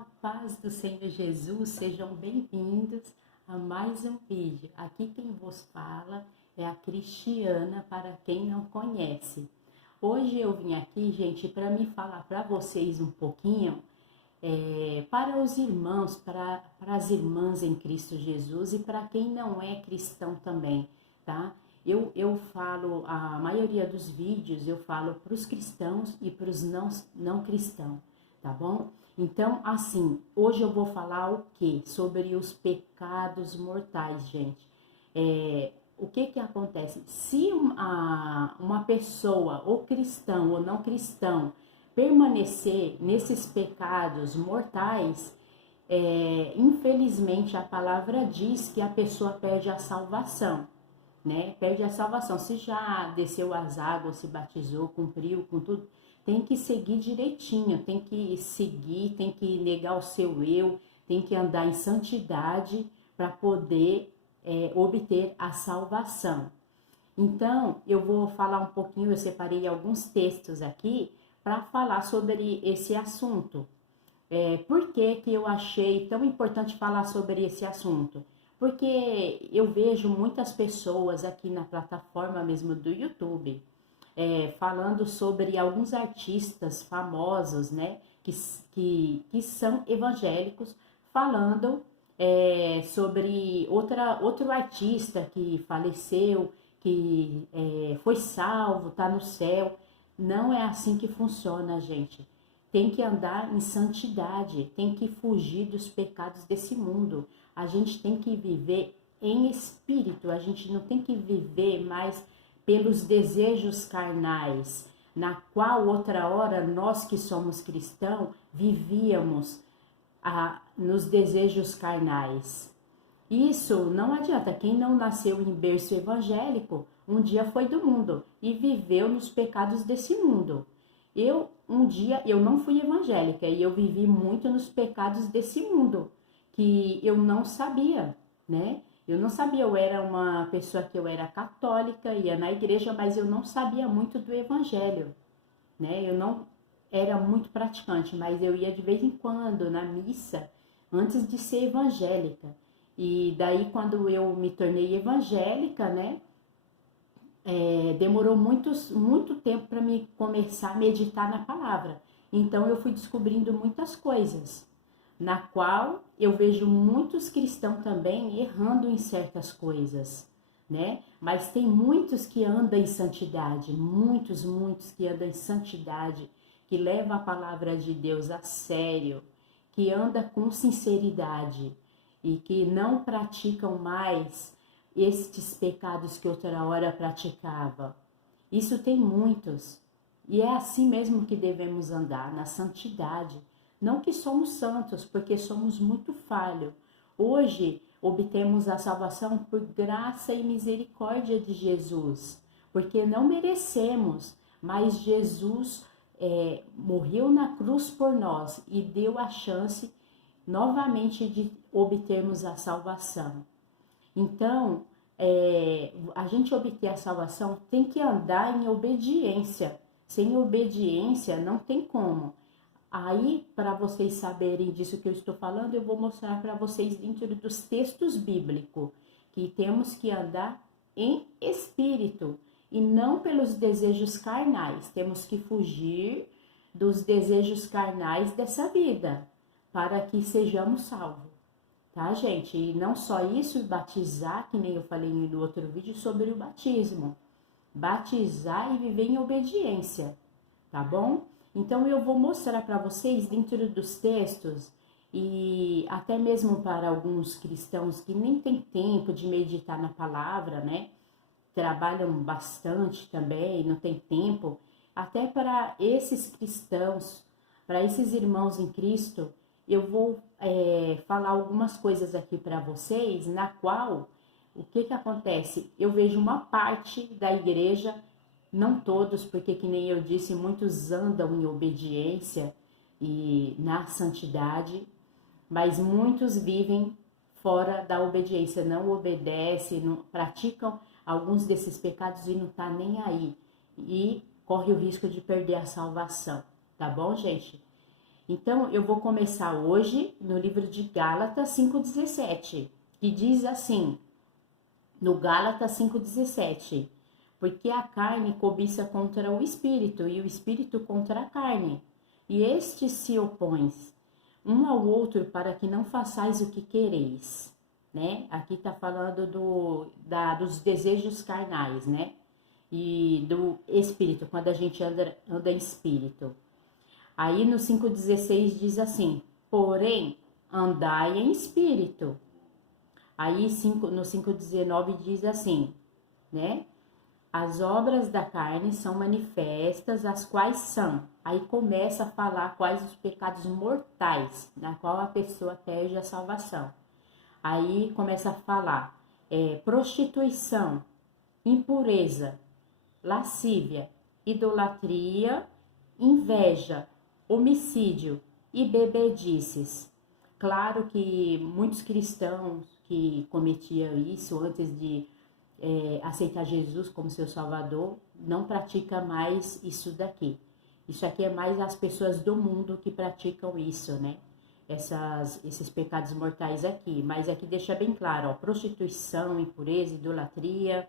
A paz do Senhor Jesus, sejam bem-vindos a mais um vídeo. Aqui quem vos fala é a Cristiana, para quem não conhece. Hoje eu vim aqui, gente, para me falar para vocês um pouquinho, para os irmãos, para as irmãs em Cristo Jesus e para quem não é cristão também, tá? Eu falo, a maioria dos vídeos eu falo para os cristãos e para os não cristãos, tá bom? Então, assim, hoje eu vou falar o quê? Sobre os pecados mortais, gente. O que acontece? Se uma pessoa, ou cristão ou não cristão, permanecer nesses pecados mortais, infelizmente a palavra diz que a pessoa perde a salvação, né? Perde a salvação. Se já desceu as águas, se batizou, cumpriu com tudo, tem que seguir direitinho, tem que seguir, tem que negar o seu eu, tem que andar em santidade para poder obter a salvação. Então, eu vou falar um pouquinho, eu separei alguns textos aqui para falar sobre esse assunto. Por que eu achei tão importante falar sobre esse assunto? Porque eu vejo muitas pessoas aqui na plataforma mesmo do YouTube, falando sobre alguns artistas famosos, né, que são evangélicos, falando sobre outro artista que faleceu, que foi salvo, está no céu. Não é assim que funciona, gente. Tem que andar em santidade, tem que fugir dos pecados desse mundo. A gente tem que viver em espírito, a gente não tem que viver mais pelos desejos carnais, na qual outra hora nós que somos cristãos vivíamos nos desejos carnais. Isso não adianta, quem não nasceu em berço evangélico, um dia foi do mundo e viveu nos pecados desse mundo. Um dia, eu não fui evangélica e eu vivi muito nos pecados desse mundo, que eu não sabia, né? Eu não sabia, eu era uma pessoa que eu era católica, ia na igreja, mas eu não sabia muito do evangelho, né? Eu não era muito praticante, mas eu ia de vez em quando na missa, antes de ser evangélica. E daí, quando eu me tornei evangélica, né? Demorou muito tempo para me começar a meditar na palavra. Então, eu fui descobrindo muitas coisas, na qual eu vejo muitos cristãos também errando em certas coisas, né? Mas tem muitos que andam em santidade, muitos que andam em santidade, que levam a palavra de Deus a sério, que andam com sinceridade e que não praticam mais estes pecados que outra hora praticava. Isso tem muitos. E é assim mesmo que devemos andar, na santidade. Não que somos santos, porque somos muito falhos. Hoje obtemos a salvação por graça e misericórdia de Jesus, porque não merecemos, mas Jesus morreu na cruz por nós e deu a chance novamente de obtermos a salvação. Então, a gente obter a salvação tem que andar em obediência. Sem obediência não tem como. Aí, para vocês saberem disso que eu estou falando, eu vou mostrar para vocês dentro dos textos bíblicos que temos que andar em espírito e não pelos desejos carnais. Temos que fugir dos desejos carnais dessa vida para que sejamos salvos. Tá, gente? E não só isso, batizar, que nem eu falei no outro vídeo sobre o batismo. Batizar e viver em obediência, tá bom? Então eu vou mostrar para vocês dentro dos textos e até mesmo para alguns cristãos que nem tem tempo de meditar na palavra, né? Trabalham bastante também, não tem tempo. Até para esses cristãos, para esses irmãos em Cristo, eu vou falar algumas coisas aqui para vocês, na qual, o que acontece? Eu vejo uma parte da igreja, não todos, porque que nem eu disse, muitos andam em obediência e na santidade, mas muitos vivem fora da obediência, não obedecem, não praticam alguns desses pecados e não tá nem aí. E corre o risco de perder a salvação, tá bom, gente? Então, eu vou começar hoje no livro de Gálatas 5,17, que diz assim, no Gálatas 5,17, porque a carne cobiça contra o espírito e o espírito contra a carne, e estes se opõem um ao outro para que não façais o que quereis, né? Aqui tá falando dos desejos carnais, né? E do espírito, quando a gente anda em espírito. Aí no 5,16 diz assim, porém, andai em espírito. Aí no 5,19 diz assim, né? As obras da carne são manifestas, as quais são. Aí começa a falar quais os pecados mortais, na qual a pessoa perde a salvação. Aí começa a falar prostituição, impureza, lascívia, idolatria, inveja, homicídio e bebedices. Claro que muitos cristãos que cometiam isso antes de aceitar Jesus como seu Salvador, não pratica mais isso daqui. Isso aqui é mais as pessoas do mundo que praticam isso, né? Esses pecados mortais aqui. Mas aqui deixa bem claro, ó, prostituição, impureza, idolatria,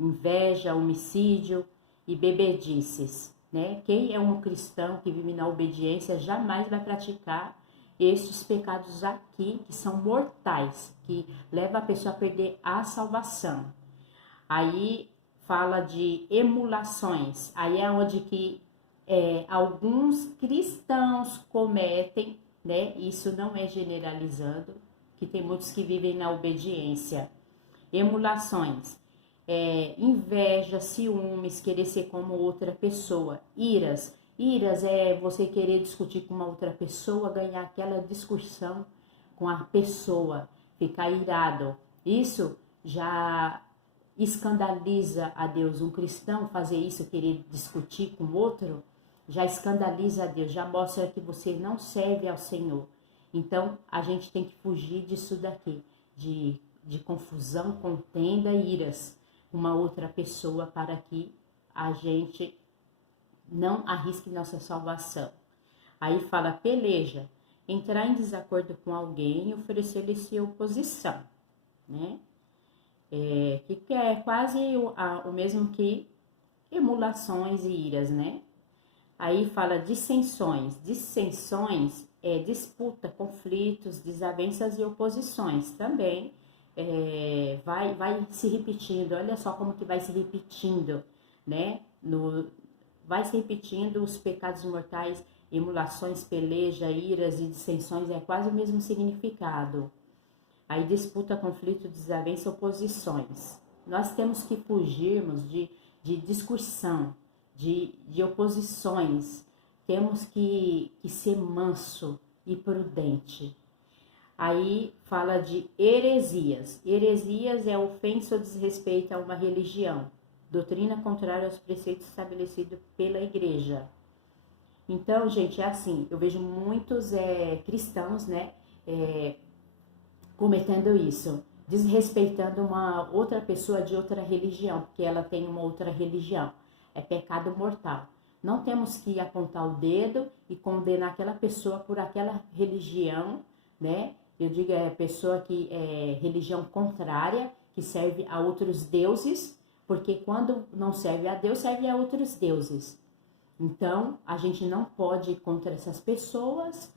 inveja, homicídio e bebedices, né? Quem é um cristão que vive na obediência jamais vai praticar estes pecados aqui, que são mortais, que levam a pessoa a perder a salvação. Aí fala de emulações, aí é onde que alguns cristãos cometem, né? Isso não é generalizando, que tem muitos que vivem na obediência. Emulações, inveja, ciúmes, querer ser como outra pessoa, iras. Iras é você querer discutir com uma outra pessoa, ganhar aquela discussão com a pessoa, ficar irado. Isso já escandaliza a Deus. Um cristão fazer isso, querer discutir com outro, já escandaliza a Deus, já mostra que você não serve ao Senhor. Então, a gente tem que fugir disso daqui, de confusão, contenda e iras com uma outra pessoa, para que a gente não arrisque nossa salvação. Aí fala peleja, entrar em desacordo com alguém e oferecer-lhe oposição, né? Que é quase o mesmo que emulações e iras, né? Aí fala dissensões. Dissensões é disputa, conflitos, desavenças e oposições. Também vai se repetindo. Olha só como que vai se repetindo, né? Vai se repetindo os pecados mortais, emulações, peleja, iras e dissensões. É quase o mesmo significado. Aí disputa, conflito, desavença, oposições. Nós temos que fugirmos de discussão, de oposições. Temos que ser manso e prudente. Aí fala de heresias. Heresias é ofensa ou desrespeito a uma religião. Doutrina contrária aos preceitos estabelecidos pela igreja. Então, gente, é assim. Eu vejo muitos cristãos, né? Cometendo isso, desrespeitando uma outra pessoa de outra religião, porque ela tem uma outra religião. É pecado mortal. Não temos que apontar o dedo e condenar aquela pessoa por aquela religião, né? Eu digo, pessoa que é religião contrária, que serve a outros deuses, porque quando não serve a Deus, serve a outros deuses. Então, a gente não pode ir contra essas pessoas.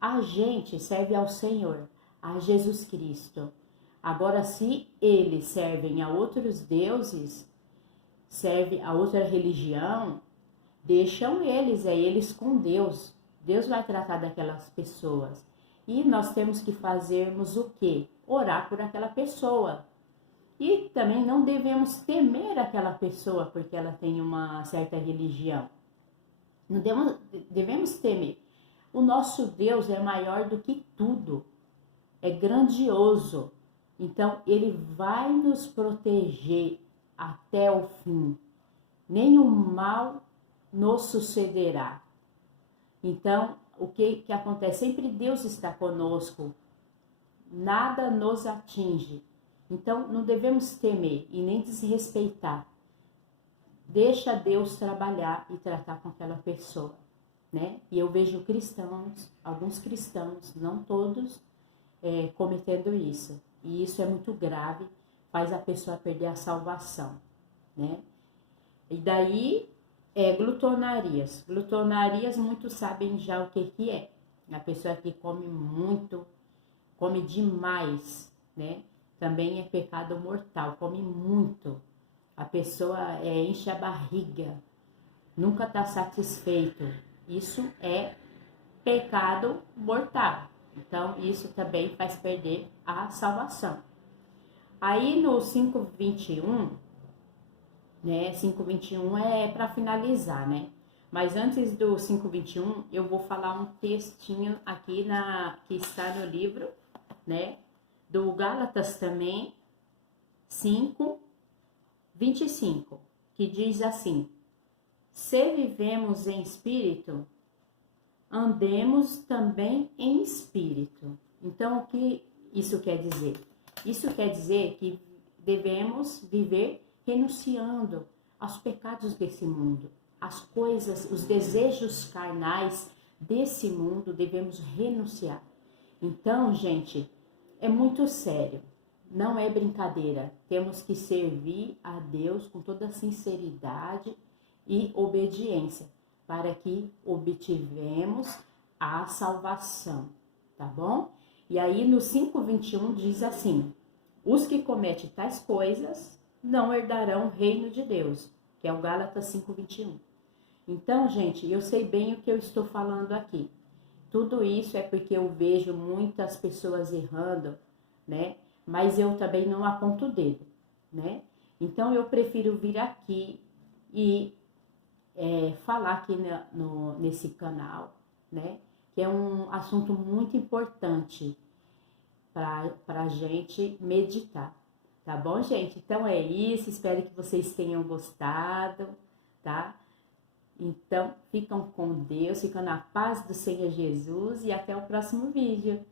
A gente serve ao Senhor, a Jesus Cristo. Agora, se eles servem a outros deuses, servem a outra religião, deixam eles com Deus. Deus vai tratar daquelas pessoas. E nós temos que fazermos o quê? Orar por aquela pessoa. E também não devemos temer aquela pessoa porque ela tem uma certa religião. Não devemos temer. O nosso Deus é maior do que tudo. É grandioso. Então, ele vai nos proteger até o fim. Nenhum mal nos sucederá. Então, o que acontece? Sempre Deus está conosco. Nada nos atinge. Então, não devemos temer e nem desrespeitar. Deixa Deus trabalhar e tratar com aquela pessoa. né? E eu vejo cristãos, alguns cristãos, não todos, cometendo isso. E isso é muito grave, faz a pessoa perder a salvação, né? E daí, glutonarias. Glutonarias, muitos sabem já o que é. A pessoa que come muito, come demais, né? Também é pecado mortal, come muito. A pessoa enche a barriga, nunca está satisfeito. Isso é pecado mortal. Então, isso também faz perder a salvação. Aí no 5:21, né? 5:21 é para finalizar, né? Mas antes do 5:21, eu vou falar um textinho aqui que está no livro, né? Do Gálatas também, 5:25, que diz assim: se vivemos em espírito, andemos também em espírito. Então, o que isso quer dizer? Isso quer dizer que devemos viver renunciando aos pecados desse mundo, as coisas, os desejos carnais desse mundo, devemos renunciar. Então, gente, é muito sério, não é brincadeira. Temos que servir a Deus com toda sinceridade e obediência, para que obtivemos a salvação, tá bom? E aí no 5:21 diz assim: os que cometem tais coisas não herdarão o reino de Deus, que é o Gálatas 5:21. Então, gente, eu sei bem o que eu estou falando aqui. Tudo isso é porque eu vejo muitas pessoas errando, né? Mas eu também não aponto o dedo, né? Então eu prefiro vir aqui e falar aqui nesse canal, né? Que é um assunto muito importante para a gente meditar, tá bom, gente? Então é isso, espero que vocês tenham gostado, tá? Então, ficam com Deus, ficam na paz do Senhor Jesus e até o próximo vídeo.